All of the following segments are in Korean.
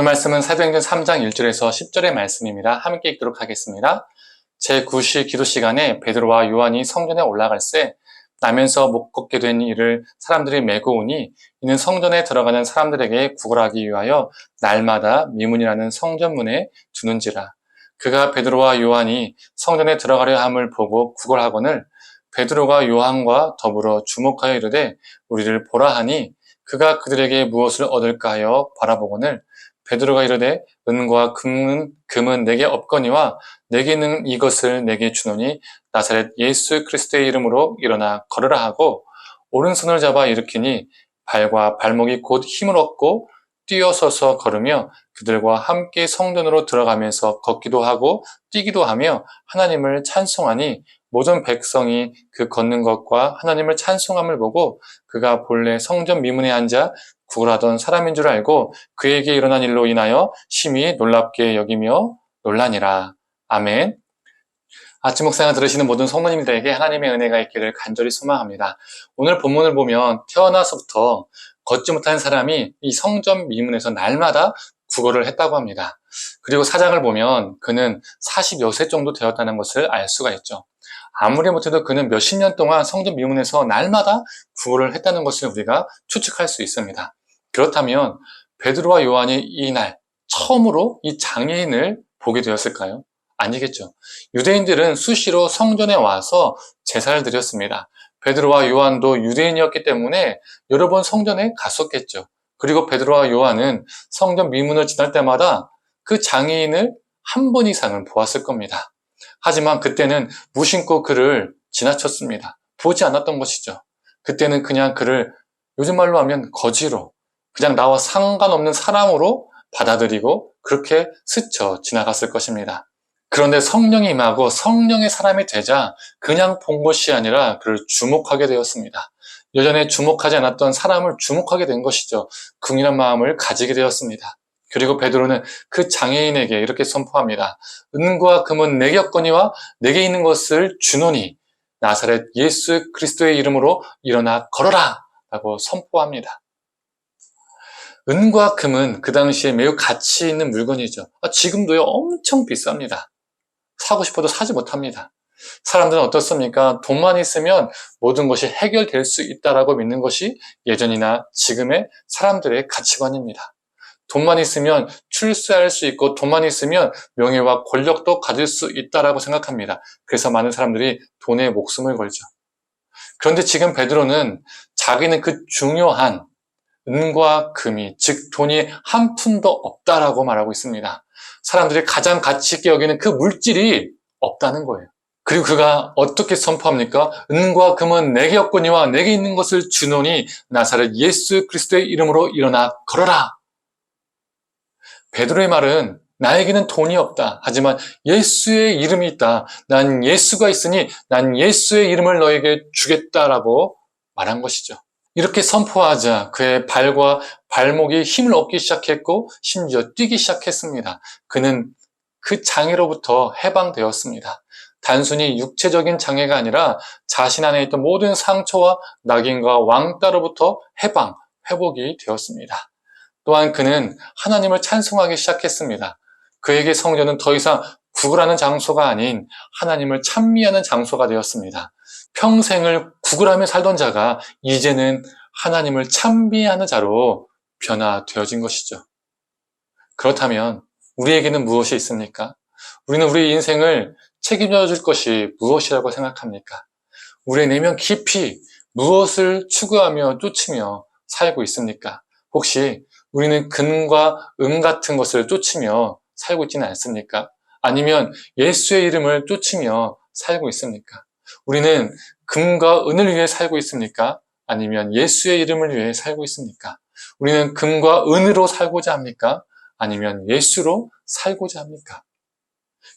오늘 말씀은 사도행전 3장 1절에서 10절의 말씀입니다. 함께 읽도록 하겠습니다. 제9시 기도 시간에 베드로와 요한이 성전에 올라갈새 나면서 못 걷게 된 이를 사람들이 메고 오니 이는 성전에 들어가는 사람들에게 구걸하기 위하여 날마다 미문이라는 성전문에 두는지라. 그가 베드로와 요한이 성전에 들어가려 함을 보고 구걸하거늘 베드로가 요한과 더불어 주목하여 이르되 우리를 보라 하니 그가 그들에게 무엇을 얻을까 하여 바라보거늘 베드로가 이르되 은과 금은 내게 없거니와 내게 있는 이것을 내게 주노니 나사렛 예수 그리스도의 이름으로 일어나 걸으라 하고 오른손을 잡아 일으키니 발과 발목이 곧 힘을 얻고 뛰어서서 걸으며 그들과 함께 성전으로 들어가면서 걷기도 하고 뛰기도 하며 하나님을 찬송하니 모든 백성이 그 걷는 것과 하나님을 찬송함을 보고 그가 본래 성전 미문에 앉아 구걸하던 사람인 줄 알고 그에게 일어난 일로 인하여 심히 놀랍게 여기며 놀라니라. 아멘. 아침 묵상을 들으시는 모든 성도님들에게 하나님의 은혜가 있기를 간절히 소망합니다. 오늘 본문을 보면 태어나서부터 걷지 못한 사람이 이 성전 미문에서 날마다 구걸을 했다고 합니다. 그리고 사장을 보면 그는 40여 세 정도 되었다는 것을 알 수가 있죠. 아무리 못해도 그는 몇십 년 동안 성전 미문에서 날마다 구걸을 했다는 것을 우리가 추측할 수 있습니다. 그렇다면 베드로와 요한이 이날 처음으로 이 장애인을 보게 되었을까요? 아니겠죠. 유대인들은 수시로 성전에 와서 제사를 드렸습니다. 베드로와 요한도 유대인이었기 때문에 여러 번 성전에 갔었겠죠. 그리고 베드로와 요한은 성전 미문을 지날 때마다 그 장애인을 한 번 이상은 보았을 겁니다. 하지만 그때는 무심코 그를 지나쳤습니다. 보지 않았던 것이죠. 그때는 그냥 그를 요즘 말로 하면 거지로 그냥 나와 상관없는 사람으로 받아들이고 그렇게 스쳐 지나갔을 것입니다. 그런데 성령이 임하고 성령의 사람이 되자 그냥 본 것이 아니라 그를 주목하게 되었습니다. 예전에 주목하지 않았던 사람을 주목하게 된 것이죠. 긍휼한 마음을 가지게 되었습니다. 그리고 베드로는 그 장애인에게 이렇게 선포합니다. 은과 금은 내게 없거니와 내게 있는 것을 주노니 나사렛 예수 그리스도의 이름으로 일어나 걸어라 라고 선포합니다. 은과 금은 그 당시에 매우 가치 있는 물건이죠. 지금도요 엄청 비쌉니다. 사고 싶어도 사지 못합니다. 사람들은 어떻습니까? 돈만 있으면 모든 것이 해결될 수 있다라고 믿는 것이 예전이나 지금의 사람들의 가치관입니다. 돈만 있으면 출세할 수 있고 돈만 있으면 명예와 권력도 가질 수 있다라고 생각합니다. 그래서 많은 사람들이 돈에 목숨을 걸죠. 그런데 지금 베드로는 자기는 그 중요한 은과 금이, 즉 돈이 한 푼도 없다라고 말하고 있습니다. 사람들이 가장 가치 있게 여기는 그 물질이 없다는 거예요. 그리고 그가 어떻게 선포합니까? 은과 금은 내게 없거니와 내게 있는 것을 주노니 나사렛 예수 그리스도의 이름으로 일어나 걸어라. 베드로의 말은 나에게는 돈이 없다. 하지만 예수의 이름이 있다. 난 예수가 있으니 난 예수의 이름을 너에게 주겠다라고 말한 것이죠. 이렇게 선포하자 그의 발과 발목이 힘을 얻기 시작했고 심지어 뛰기 시작했습니다. 그는 그 장애로부터 해방되었습니다. 단순히 육체적인 장애가 아니라 자신 안에 있던 모든 상처와 낙인과 왕따로부터 해방, 회복이 되었습니다. 또한 그는 하나님을 찬송하기 시작했습니다. 그에게 성전은 더 이상 구걸하는 장소가 아닌 하나님을 찬미하는 장소가 되었습니다. 평생을 구걸하며 살던 자가 이제는 하나님을 찬미하는 자로 변화되어진 것이죠. 그렇다면 우리에게는 무엇이 있습니까? 우리는 우리 인생을 책임져 줄 것이 무엇이라고 생각합니까? 우리의 내면 깊이 무엇을 추구하며 쫓으며 살고 있습니까? 혹시 우리는 금과 은 같은 것을 쫓으며 살고 있지는 않습니까? 아니면 예수의 이름을 쫓으며 살고 있습니까? 우리는 금과 은을 위해 살고 있습니까? 아니면 예수의 이름을 위해 살고 있습니까? 우리는 금과 은으로 살고자 합니까? 아니면 예수로 살고자 합니까?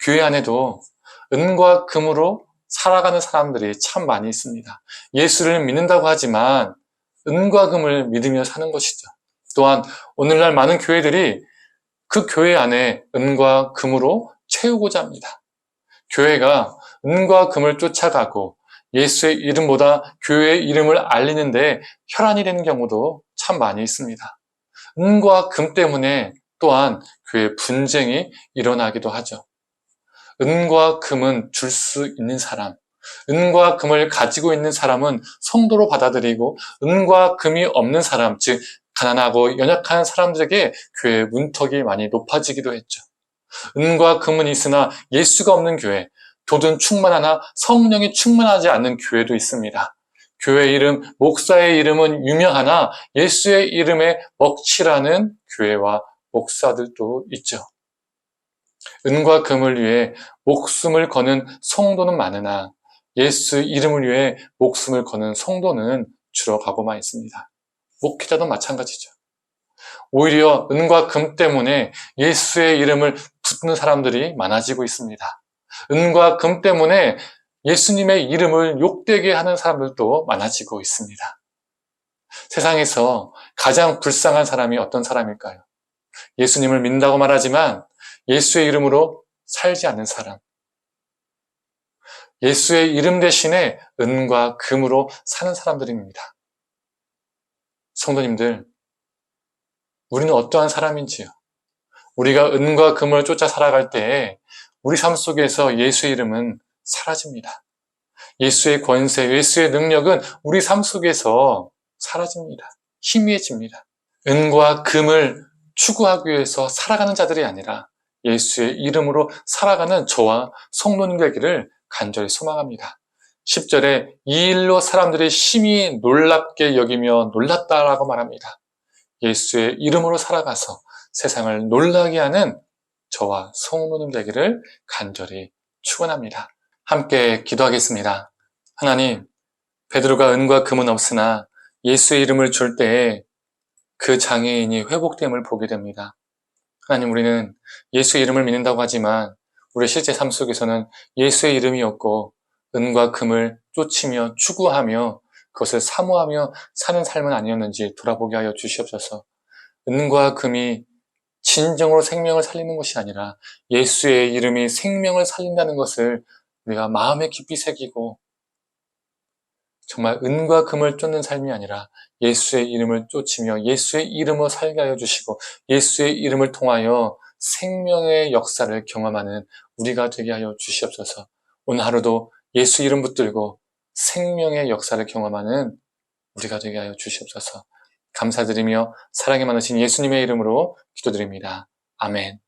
교회 안에도 은과 금으로 살아가는 사람들이 참 많이 있습니다. 예수를 믿는다고 하지만 은과 금을 믿으며 사는 것이죠. 또한 오늘날 많은 교회들이 그 교회 안에 은과 금으로 채우고자 합니다. 교회가 은과 금을 쫓아가고 예수의 이름보다 교회의 이름을 알리는데 혈안이 되는 경우도 참 많이 있습니다. 은과 금 때문에 또한 교회 분쟁이 일어나기도 하죠. 은과 금은 줄 수 있는 사람, 은과 금을 가지고 있는 사람은 성도로 받아들이고 은과 금이 없는 사람, 즉 가난하고 연약한 사람들에게 교회의 문턱이 많이 높아지기도 했죠. 은과 금은 있으나 예수가 없는 교회, 교든 충만하나 성령이 충만하지 않는 교회도 있습니다. 교회 이름, 목사의 이름은 유명하나 예수의 이름에 먹칠하는 교회와 목사들도 있죠. 은과 금을 위해 목숨을 거는 성도는 많으나 예수 이름을 위해 목숨을 거는 성도는 줄어가고만 있습니다. 목회자도 마찬가지죠. 오히려 은과 금 때문에 예수의 이름을 붙는 사람들이 많아지고 있습니다. 은과 금 때문에 예수님의 이름을 욕되게 하는 사람들도 많아지고 있습니다. 세상에서 가장 불쌍한 사람이 어떤 사람일까요? 예수님을 믿는다고 말하지만 예수의 이름으로 살지 않는 사람. 예수의 이름 대신에 은과 금으로 사는 사람들입니다. 성도님들, 우리는 어떠한 사람인지요? 우리가 은과 금을 쫓아 살아갈 때에 우리 삶 속에서 예수의 이름은 사라집니다. 예수의 권세, 예수의 능력은 우리 삶 속에서 사라집니다. 희미해집니다. 은과 금을 추구하기 위해서 살아가는 자들이 아니라 예수의 이름으로 살아가는 저와 성도님 되기를 간절히 소망합니다. 10절에 이 일로 사람들이 심히 놀랍게 여기며 놀랐다라고 말합니다. 예수의 이름으로 살아가서 세상을 놀라게 하는 저와 성도님 되기를 간절히 축원합니다. 함께 기도하겠습니다. 하나님, 베드로가 은과 금은 없으나 예수의 이름을 줄 때에 그 장애인이 회복됨을 보게 됩니다. 하나님, 우리는 예수의 이름을 믿는다고 하지만 우리 실제 삶 속에서는 예수의 이름이 없고 은과 금을 쫓으며 추구하며 그것을 사모하며 사는 삶은 아니었는지 돌아보게 하여 주시옵소서. 은과 금이 진정으로 생명을 살리는 것이 아니라 예수의 이름이 생명을 살린다는 것을 우리가 마음에 깊이 새기고 정말 은과 금을 쫓는 삶이 아니라 예수의 이름을 쫓으며 예수의 이름으로 살게 하여 주시고 예수의 이름을 통하여 생명의 역사를 경험하는 우리가 되게 하여 주시옵소서. 오늘 하루도 예수 이름 붙들고 생명의 역사를 경험하는 우리가 되게 하여 주시옵소서. 감사드리며 사랑이 많으신 예수님의 이름으로 기도드립니다. 아멘.